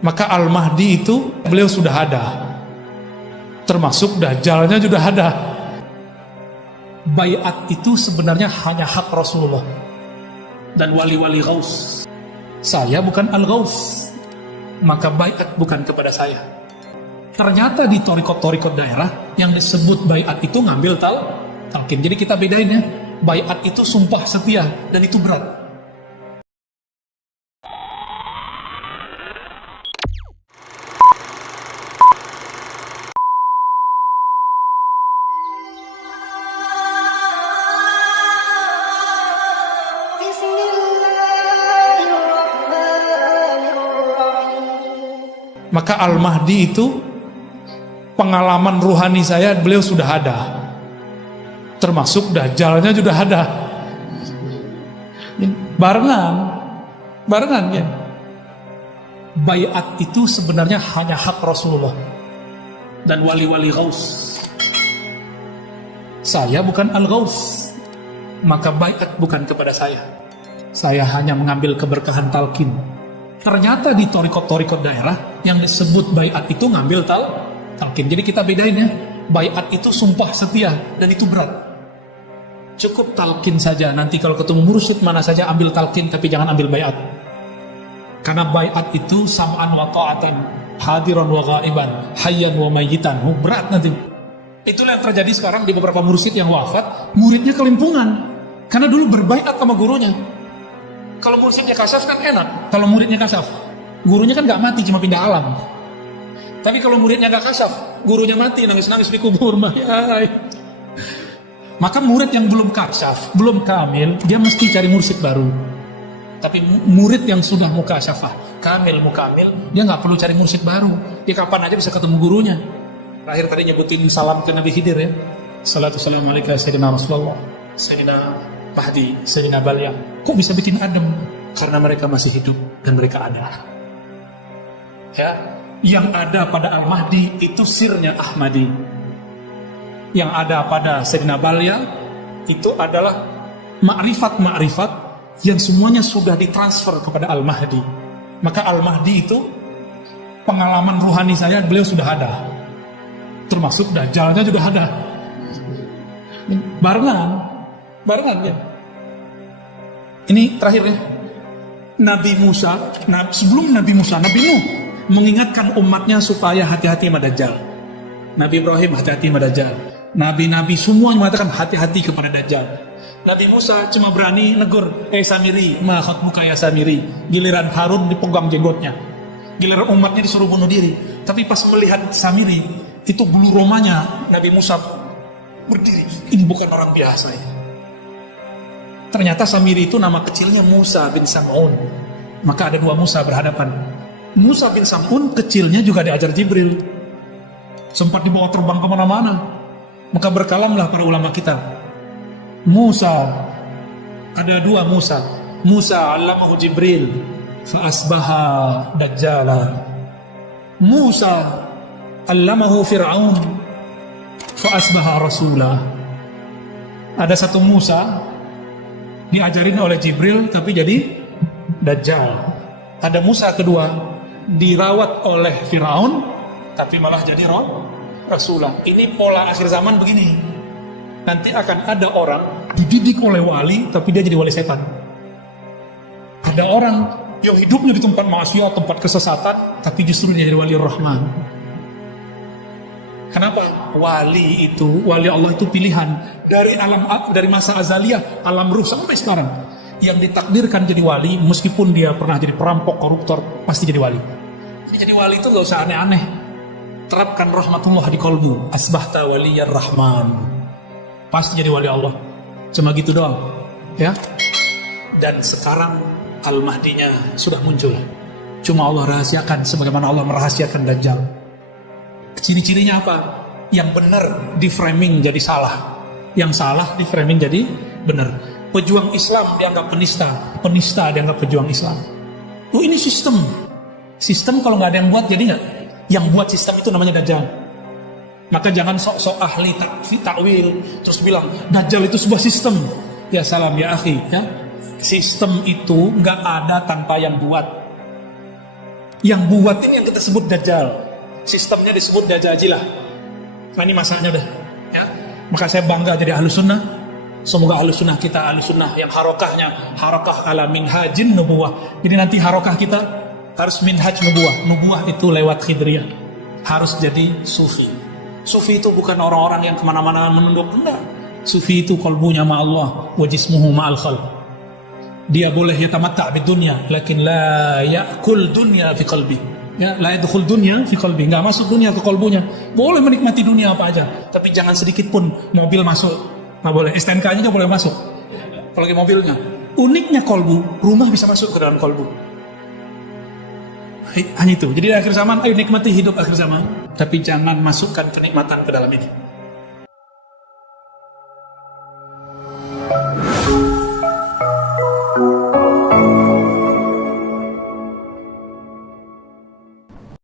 Maka Al-Mahdi itu beliau sudah ada, termasuk Dajjalnya juga ada. Baiat itu sebenarnya hanya hak Rasulullah dan wali-wali Ghaus. Saya bukan Al-Ghaus, maka baiat bukan kepada saya. Ternyata di torikot-torikot daerah yang disebut baiat itu ngambil talqin. Jadi kita bedain ya, baiat itu sumpah setia dan itu berat. Maka Al-Mahdi itu pengalaman ruhani saya, beliau sudah ada, termasuk Dajjalnya juga ada. Barengan ya. Baiat itu sebenarnya hanya hak Rasulullah dan wali-wali Ghaus. Saya bukan Al-Ghaus, maka baiat bukan kepada saya. Saya hanya mengambil keberkahan talqin. Ternyata di torikot-torikot daerah yang disebut baiat itu ngambil talqin. Jadi kita bedain ya, baiat itu sumpah setia dan itu berat. Cukup talqin saja, nanti kalau ketemu mursyid mana saja ambil talqin, tapi jangan ambil baiat. Karena baiat itu sam'an wa ta'atan, hadiran wa ghaiban, hayyan wa mayyitan. Berat nanti. Itulah yang terjadi sekarang di beberapa mursyid yang wafat, muridnya kelimpungan karena dulu berbaiat sama gurunya. Kalau mursyidnya kasyaf kan enak. Kalau muridnya kasyaf, gurunya kan gak mati, cuma pindah alam. Tapi kalau muridnya gak kasyaf, gurunya mati, nangis-nangis di kubur. Maka murid yang belum kasyaf, belum kamil, dia mesti cari mursyid baru. Tapi murid yang sudah mukasyafah, kamil, mukamil, dia gak perlu cari mursyid baru. Dia kapan aja bisa ketemu gurunya. Terakhir tadi nyebutin salam ke Nabi Khidir ya. Salatu salam alaika sayyidina Rasulullah, sayyidina Mahdi, Sayyidina Balyam. Kok bisa bikin adem? Karena mereka masih hidup dan mereka ada. Ya, yang ada pada Al-Mahdi itu sirnya Ahmadi. Yang ada pada Sayyidina Balyam itu adalah makrifat-makrifat yang semuanya sudah ditransfer kepada Al-Mahdi. Maka Al-Mahdi itu pengalaman ruhani saya, beliau sudah ada, termasuk Dajjalnya juga ada. Barengan ya. Ini terakhir ya. Nabi Musa, sebelum Nabi Musa, Nabi Nuh mengingatkan umatnya supaya hati-hati sama Dajjal. Nabi Ibrahim hati-hati sama Dajjal. Nabi-nabi semua mengatakan hati-hati kepada Dajjal. Nabi Musa cuma berani negur, Samiri, ma khatbuka ya Samiri. Giliran Harun dipegang jenggotnya. Giliran umatnya disuruh bunuh diri. Tapi pas melihat Samiri, itu bulu romanya Nabi Musa berdiri. Ini bukan orang biasa ya. Ternyata Samiri itu nama kecilnya Musa bin Sam'un. Maka ada dua Musa berhadapan. Musa bin Sam'un kecilnya juga diajar Jibril, sempat dibawa terbang kemana-mana. Maka berkalamlah para ulama kita. Musa, ada dua Musa. Musa allamahu Jibril fa asbaha dajjala. Musa allamahu Fir'aun fa asbaha rasulah. Ada satu Musa diajarin oleh Jibril tapi jadi Dajjal. Ada Musa kedua dirawat oleh Fir'aun tapi malah jadi Rasulah. Ini pola akhir zaman begini. Nanti akan ada orang dididik oleh wali tapi dia jadi wali setan. Ada orang yang hidupnya di tempat maksiat, tempat kesesatan, tapi justru dia jadi wali Rahman. Kenapa? Wali Allah itu pilihan dari masa azaliyah, alam ruh sampai sekarang. Yang ditakdirkan jadi wali, meskipun dia pernah jadi perampok, koruptor, pasti jadi wali. Jadi wali itu gak usah aneh-aneh. Terapkan rahmatullah di qalbu. Asbahta waliyar rahman. Pasti jadi wali Allah. Cuma gitu doang. Ya. Dan sekarang Al-Mahdinya sudah muncul. Cuma Allah rahasiakan sebagaimana Allah merahasiakan Dajjal. Ciri-cirinya apa? Yang benar di framing jadi salah, yang salah di framing jadi benar. Pejuang Islam dianggap penista, penista dianggap pejuang Islam. Ini sistem kalau nggak ada yang buat jadi nggak. Yang buat sistem itu namanya Dajjal. Maka jangan sok-sok ahli takwil terus bilang Dajjal itu sebuah sistem. Ya salam ya akhi ya. Sistem itu nggak ada tanpa yang buat. Yang buat ini yang kita sebut Dajjal. Sistemnya disebut Dajajilah. Nah ini masalahnya udah. Ya. Maka saya bangga jadi Ahlus Sunnah. Semoga Ahlus Sunnah kita Ahlus Sunnah yang harokahnya harokah ala minhajin nubuwah. Jadi nanti harokah kita harus minhaj nubuwah. Nubuwah itu lewat khidriyah. Harus jadi sufi. Sufi itu bukan orang-orang yang kemana-mana menunduk. Enggak. Sufi itu qalbunya ma'allah wa jismuhu ma'al khalq. Dia boleh yatamatta' bid dunya, lakin la ya'kul dunya fi qalbi. Ya, la yadkhul dunya fi qalbi. Enggak masuk dunia ke kalbunya. Boleh menikmati dunia apa aja, tapi jangan sedikit pun mobil masuk. Nggak boleh. STNK-nya nggak boleh masuk. Apalagi mobilnya. Uniknya kalbu, rumah bisa masuk ke dalam kalbu. Hanya itu. Jadi di akhir zaman, ayo nikmati hidup akhir zaman, tapi jangan masukkan kenikmatan ke dalam ini.